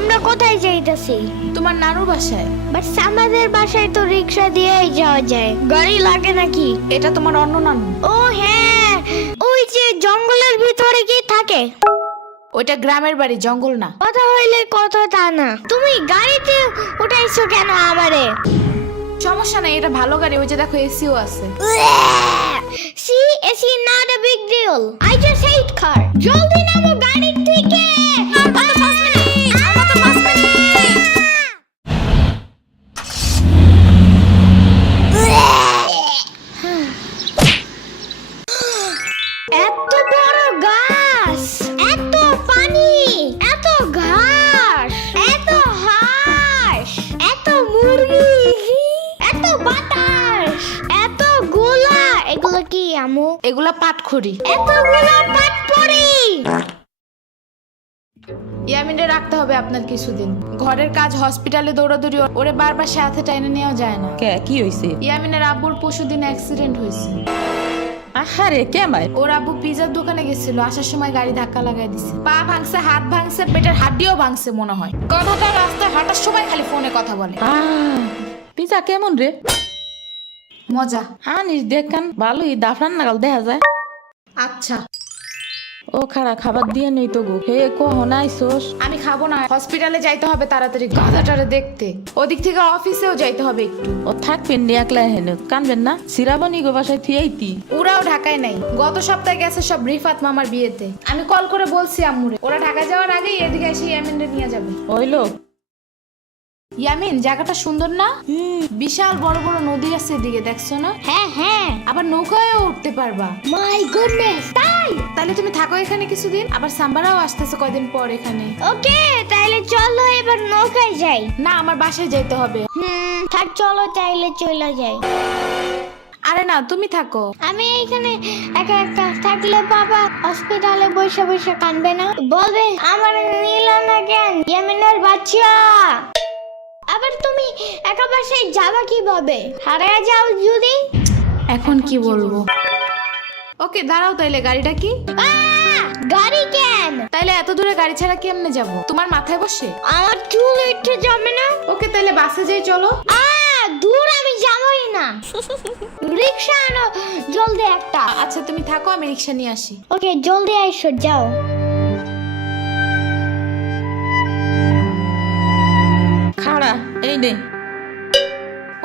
আমরা কোথায় যাইতেছি? তোমার নানুর বাসায়। বাট আমাদের বাসায় তো রিক্সা দিয়েই যাওয়া যায়, গাড়ি লাগে নাকি? এটা তোমার অন্য নানু। ও হ্যাঁ, ওই যে জঙ্গলের ভিতরে কি থাকে? ওইটা গ্রামের বাড়ি, জঙ্গল না। কথা হইলে কথা তা না। তুমি গাড়িতে উঠাইছো কেন আমারে? সমস্যা নাই, এটা ভালো গাড়ি। ওই যে দেখো এসিও আছে। See, it's not a big deal. I just hate car. জলদি নামো গাড়ি থেকে। এত বড় গাছ, এত পানি, এত ঘাস, এত হাঁস, এত মুরগি, এত বাতাস, এত গোলা। এগুলো কি আমু? এগুলা পাটখড়ি। এতগুলো পাটপড়ি। ইয়ামিনে রাখতে হবে আপনার কিছুদিন। ঘরের কাজ, হসপিটালে দৌড়াদৌড়ি, ওরে বারবার সাথে টাইনে নেওয়া যায় না। কে কি হইছে? ইয়ামিনের আব্বুর পরশুদিন অ্যাক্সিডেন্ট হয়েছে। আহারে কেমাই? ওর আব্বু পিজার দোকানে গেছিল, আসার সময় গাড়ি ধাক্কা লাগাই দিছে। পা ভাঙছে, হাত ভাঙছে, পেটের হাড্ডিও ভাঙছে মনে হয়। কথাটা রাস্তায় হাঁটার সময় খালি ফোনে কথা বলে। পিজা কেমন রে? মজা। আনিস দেখান, ভালোই দাফরান নাগাল দেখা যায়। আচ্ছা, ও খারা খাবার দিয়ে নেই তো গো। হে কখন আইসোস? আমি খাবো না, হসপিটালে যাইতে হবে তাড়াতাড়ি গাধাটারে দেখতে। ওদিক থেকে অফিসেও যাইতে হবে একটু। ও থাকবেন নি একলা হেন, কানবেন না? সিরাবনি গো বাসায় থিয়াইতি। ওরাও ঢাকায় নাই, গত সপ্তাহে গেছে সব রিফাত মামার বিয়েতে। আমি কল করে বলছি আম্মুরে, ওরা ঢাকা যাওয়ার আগেই এদিকে এসে ইয়ামিনরে নিয়ে যাবে। ওই লোক ইয়ামিন, জায়গাটা সুন্দর না? বিশাল বড় বড় নদী আছে এদিকে, দেখছো না? হ্যাঁ হ্যাঁ। আবার নৌকায়ও উঠতে পারবা। মাই গুডনেস, তাই? তাহলে তুমি থাকো এখানে কিছুদিন, আবার সাম্বারাও আসতেছে কয়দিন পর এখানে। ওকে, তাইলে চলো এবার নৌকায় যাই। না, আমার বাসায় যেতে হবে। থাক, চলো তাইলে চলে যাই। আরে না, তুমি থাকো। আমি এখানে একা একা থাকলে বাবা হসপিটালে বসে বসে কানবে না? বলবে আমার নিল না কেন ইয়ামিনের বাচ্চা। আবার তুমি একা বাসায় যাবা কিভাবে? হারিয়ে যাও যদি? এখন কি বলবো? ওকে দাঁড়াও, তাইলে গাড়িটা কি? গাড়ি কেন? তাইলে এত দূরে গাড়ি ছাড়া কেমনে যাব? তোমার মাথায় বসে? আমার চুল উঠে যাবে না? ওকে তাইলে বাসে যাই, চলো। দূর আমি যাবই না। রিক্সা আনো জলদি একটা। আচ্ছা তুমি থাকো, আমি রিক্সা নিয়ে আসি। ওকে, জলদি আইসো, যাও। খাড়া এই নে।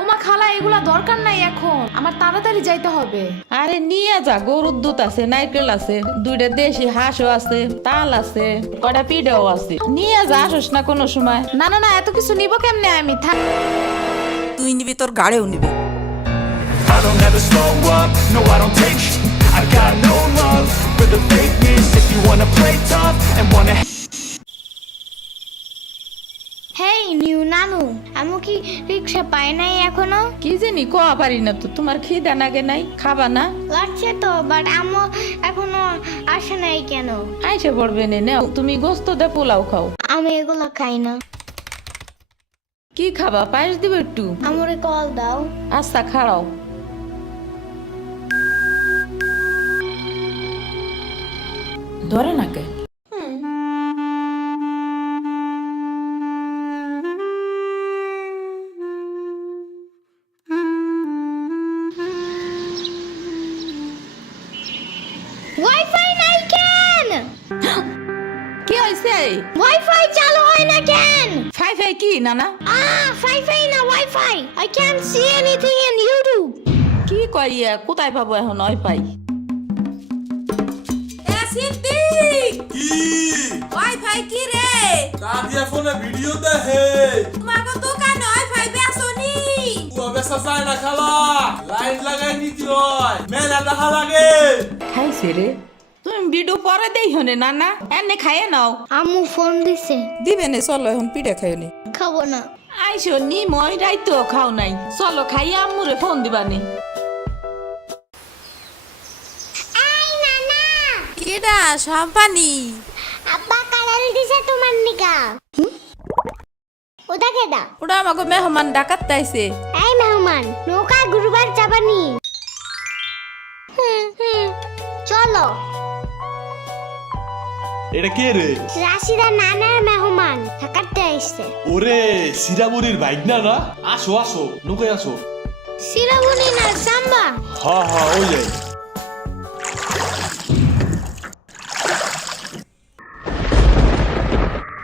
ওমা খালা, এগুলা দরকার নাই এখন, আমার তাড়াতাড়ি যাইতে হবে। আরে নিয়ে যা, গরুর দুধ আছে, নারকেল আছে, দুইটা দেশি হাঁসও আছে, তাল আছে, কয়টা পিঠাও আছে। নিয়ে যা, আসোস না কোনো সময়? না না না, এত কিছু নিব কেমনে আমি? থাক। তুই নিবি, তোর গাড়িও নিবি। I don't ever slow up, no I don't take sh**. I got no love for the fakeness. If you wanna play tough and wanna hey new নানু, আমি কি রিক্সা পাই নাই এখনো? কি জানি কোয়া পারি না তো। তোমার খিদা নাগে নাই? খাবা না? লাগছে তো, বাট আমু এখনো আসে নাই কেন? আইসে পড়বে নে, নাও তুমি গোস্ত দে পোলাও খাও। আমি এগুলো খাই না। কি খাবা? পায়েস দিব একটু? আমরে কল দাও। আচ্ছা খাড়াও। ধরে নাকে। ওয়াইফাই নাই কেন? কি হয়েছে? ওয়াইফাই চালু হয় না কেন? ফাই ফাই কি নানা? ফাই না wifi. I can't see anything in YouTube. কি কইয়া কোথায় পাবো এখন ওয়াইফাই? কি ওয়াইফাই কি রে? কাদিয়া ফোনে ভিডিও দেখে। তোমাকে দোকানে ওয়াইফাই বেসনি? ও বেসা যায় না খালা, লাইট লাগাই নিতে হয়, মেলা দেখা লাগে। খাইছে রে? তুমি ভিডিও পরে দেই হনে নানা, এনে খাইয়ে নাও। আম্মু ফোন দিছে। দিবে নে, চলো এখন পিঠা খাই নি। খাবো না। আইসো নি, মই রাইতো খাও নাই। চলো খাইয়া আম্মুরে ফোন দিবানি। এই নানা, কেডা সম্পানি? আব্বা কালার দিছে তোমার নিকা। ওটা কেডা? ওটা আমাকে মেহমান ডাকাত তাইছে। এই মেহমান, নৌকা গুরুবার চাপানি। চলো। এটা কে রে? রাশিদা নানার মেহমান থাকাতে আসছে। ওরে সিরাবুরির বাইক না না? আসো আসো, নৌকায় আসো। সিরাবুনি না সাম্বা। হ্যাঁ ওই যাই।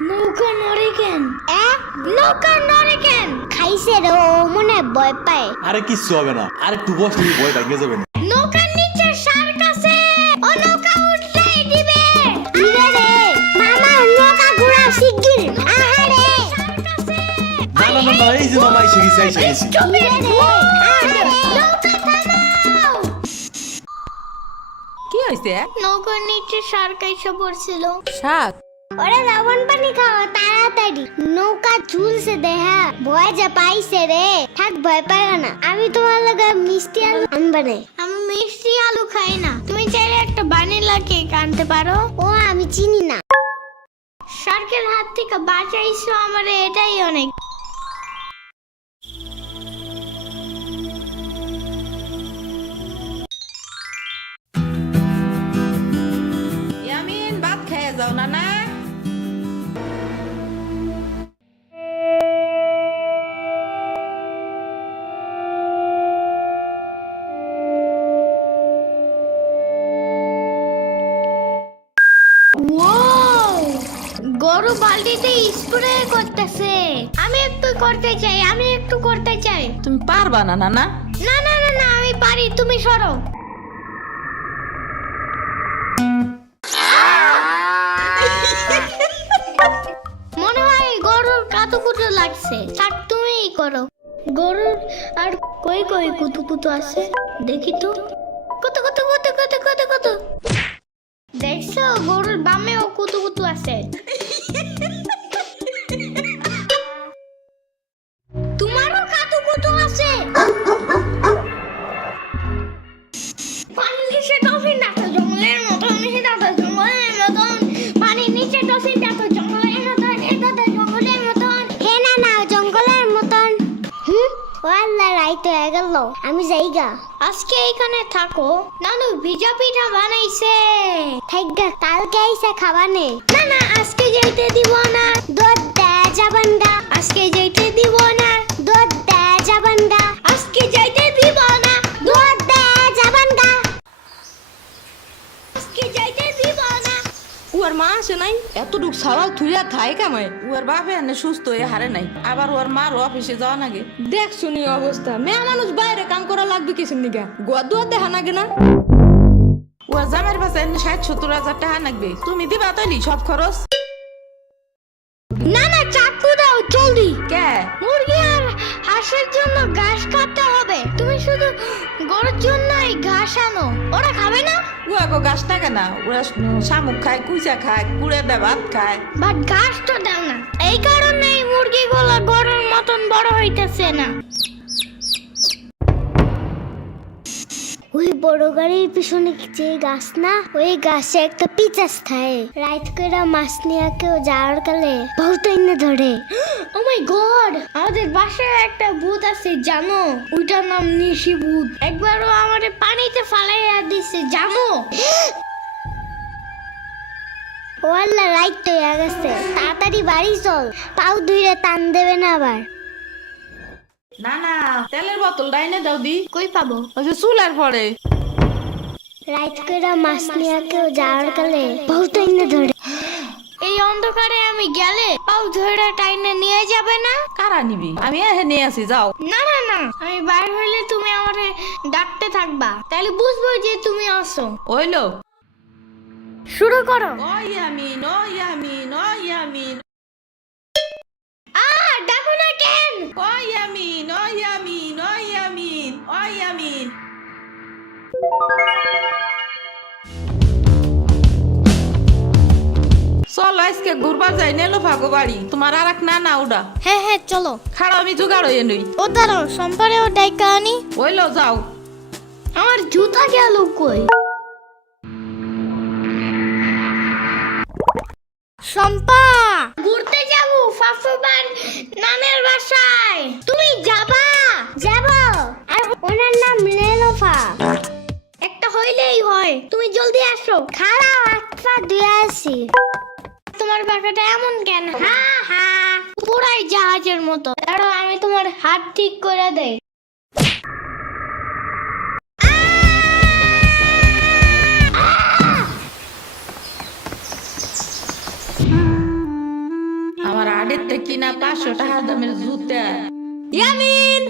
নৌকা নড়ে কেন? নৌকা নড়ে কেন? খাইছে রে, ও মনে হয় ভয় পায়। আরে কিচ্ছু হবে না, আর একটু বসলে ভয় ভেঙে যাবে না। নৌকার নিচে শার্ক আছে, ও নৌকা উঠতেই দিবে। ইরে রে মামা, নৌকা ঘোরা শিগগির। আহারে শার্ক আছে। না এই যে মামা এসে গেছি। ইরে রে আহারে, নৌকা থামাও। কি হয়েছে? নৌকার নিচে শার্ক এসে পড়ছিল। শাক ওরে লবণ পানি খাও তাড়াতাড়ি, নৌকা ঝুলছে দেহা। ভয় যে পাইছে রে, থাক ভয় পাই না। আমি তোমার লগে মিষ্টি আলু আনবা না। আমি মিষ্টি আলু খাই না। তুমি চাইলে একটা ভ্যানিলা কেক আনতে পারো। ও আমি চিনি না। শার্কের হাত থেকে বাঁচাইছো আমারে, এটাই অনেক। ইয়ামিন ভাত খেয়ে যাও না না। গরু বালতিতে স্প্রে করতেছে। আমি একটু করতে চাই। তুমি পারবা না না না? না আমি পারি, তুমি সরো। মনে হয় গরুর কাতুকুতু লাগছে। থাক তুমিই করো। গরুর আর কই কুতুকুতু আছে দেখি তো। কত দেখছো, গরুর বামেও কুতুকুতু আছে। তোমারও কাতুকুতু আছে। পানির নিচে ডলফিন দেখো জঙ্গলের মতন, পানির নিচে ডলফিন দেখো জঙ্গলের মতন, জঙ্গলের মতন। হে না জঙ্গলের মতন। ওয়াল্লা রাইত হয়ে গেল, আমি যাইগা। আজকে এখানে থাকো। নানু ভিজা পিঠা বানাইছে, থাইগা কালকে আইসা খাবানে। না আজকে যাইতে দিব না, দুধ দেয়া যাবেন গা। আজকে যাইতে দিব না, দুধ দেয়া যাবেন গা। আজকে যাইতে দিব না, দুধ দেয়া যাবেন গা। আজকে যাইতে দিব না। উয়ার মা আসে নাই, এতটুক সাওয়াল থুইয়া থাই কামাই। ওর বাপে এনে সুস্থ হয়ে হারে নাই, আবার ওর মার অফিসে যাওয়া নাগে। দেখ শুনি অবস্থা, মেয়ে মানুষ বাইরে কাম করা লাগবে কিছু নিগা। গোয়া দুয়া দেখা নাগে না। ওর জামের পাশে 60-70 হাজার টাকা লাগবে, তুমি দিবা তৈলি সব খরচ। না চাকু দাও জলদি। কে? মুরগি আর হাঁসের জন্য ঘাস কাটতে হবে। তুমি শুধু গরুর জন্যই ঘাস আনো, ওরা খাবে না। ওগো গাছ থাকে না, ওরা শামুক খায়, কুচা খায়, কুড়ে দেয়, ভাত খায়। বাট ঘাস তো দাও না, এই কারণে মুরগিগুলো গরুর মতন বড় হইতেছে না। ওই বড় গাড়ির পিছনে যে গাছ না, ওই গাছে একটা পিচাস খায়। রাইত করে মাছ নিয়ে কেউ যাওয়ার কালে বহুত এনে ধরে। ও মাই গড, আমাদের বাসায় একটা ভূত আছে জানো? ওইটার নাম নিশি ভূত। একবারও আমাদের পানিতে ফালাইয়া দিছে জানো? ও আল্লাহ, রাইত তো হয়ে গেছে, তাড়াতাড়ি বাড়ি চল, পাও ধুইরে টান দেবে না আবার। না তেলের বোতল ডাইনে দাও দি। কই পাবো? ওই যে চুলার পরে। রাইত করে মাছ নিয়ে কেউ যাওয়ার কালে বহুত এনে ধরে। এই অন্ধকারে আমি গেলে পাও ধরে টাইনে নিয়ে যাবে না? কারা নিবি? আমি এহে নিয়ে আসি, যাও। না আমি বাইর হইলে তুমি আমারে ডাকতে থাকবা, তাহলে বুঝবো যে তুমি আসো। ওইলো শুরু করো। ও ইয়ামিন, ও ইয়ামিন, ও ইয়ামিন, ডাকো না কেন? ও ইয়ামিন, ও ইয়ামিন, ও ইয়ামিন, ও ইয়ামিন। চলো আজকে ঘুরবার যাই, নেলো ভাগো বাড়ি। তোমার আর এক না ওটা। হ্যাঁ চলো। খাড়া আমি জোগাড় হয়ে নই। ও দাঁড়াও, সম্পারেও ডাইকা আনি। ওইলো যাও। আমার জুতা গেল কই? শম্পা, ঘুরতে যাবো ফাফুবার নানের বাসায়। তুমি যাবা? যাব। আর ওনার নাম লেলোফা। একটা হইলেই হয়, তুমি জলদি আসো। খারাপ পা ধুয়ে আসি। তোমার পাখাটা এমন কেন? হা হা, পুরাই জাহাজের মতো। দাঁড়াও, আমি তোমার হাত ঠিক করে দেই। আমার আড়ের থেকে কিনা 500 টাকা দামের জুতা। ইয়ামিন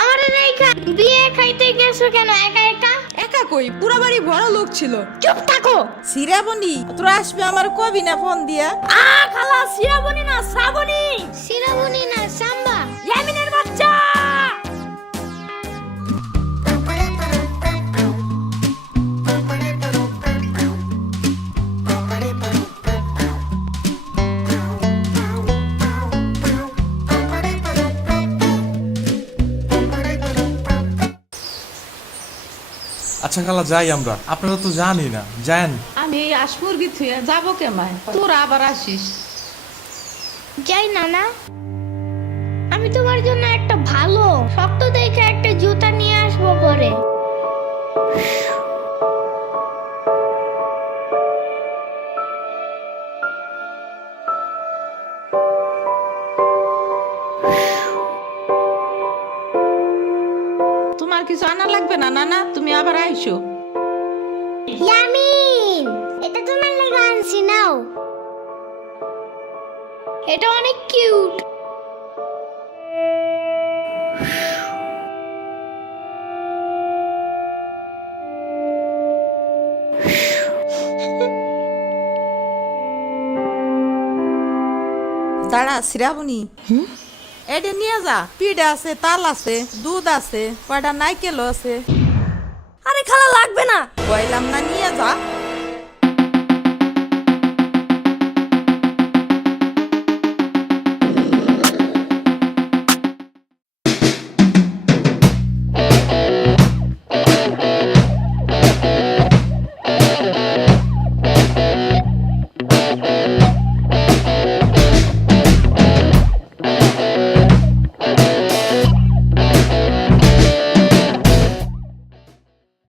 আমার রেখা বিয়ে খাইতে গেছো কেন একা একা? একা কই, পুরা বাড়ি ভরা লোক ছিল। চুপ থাকো। সিরাবনি তোরা আসবে আমার কবি না ফোন দিয়া? খালা সিরাবনি না শ্রাবণী, সিরামনি না সাম্বা। ইয়ামিনের বাচ্চা। আচ্ছা খালা যাই আমরা, আপনারা তো জানি না, যান। আমি এই আসমুরগি থুয়ে যাবো কেমায়, তোরা আবার আসিস। যাই না না, আমি তোমার জন্য একটা ভালো শক্ত দেখে একটা জুতা নিয়ে আসবো পরে। তোমার কিছু আনা লাগবে না নানা, তুমি আবার আইসো। ইয়ামিন, এটা তোমার লাগা আনছি, নাও। এটা অনেক কিউট। দাঁড়া শ্রাবণী, এটা নিয়ে যা। পিঠা আছে, তাল আছে, দুধ আছে, কয়টা নাইকেলও আছে। আরে খালা লাগবে না। কইলাম না নিয়ে যা।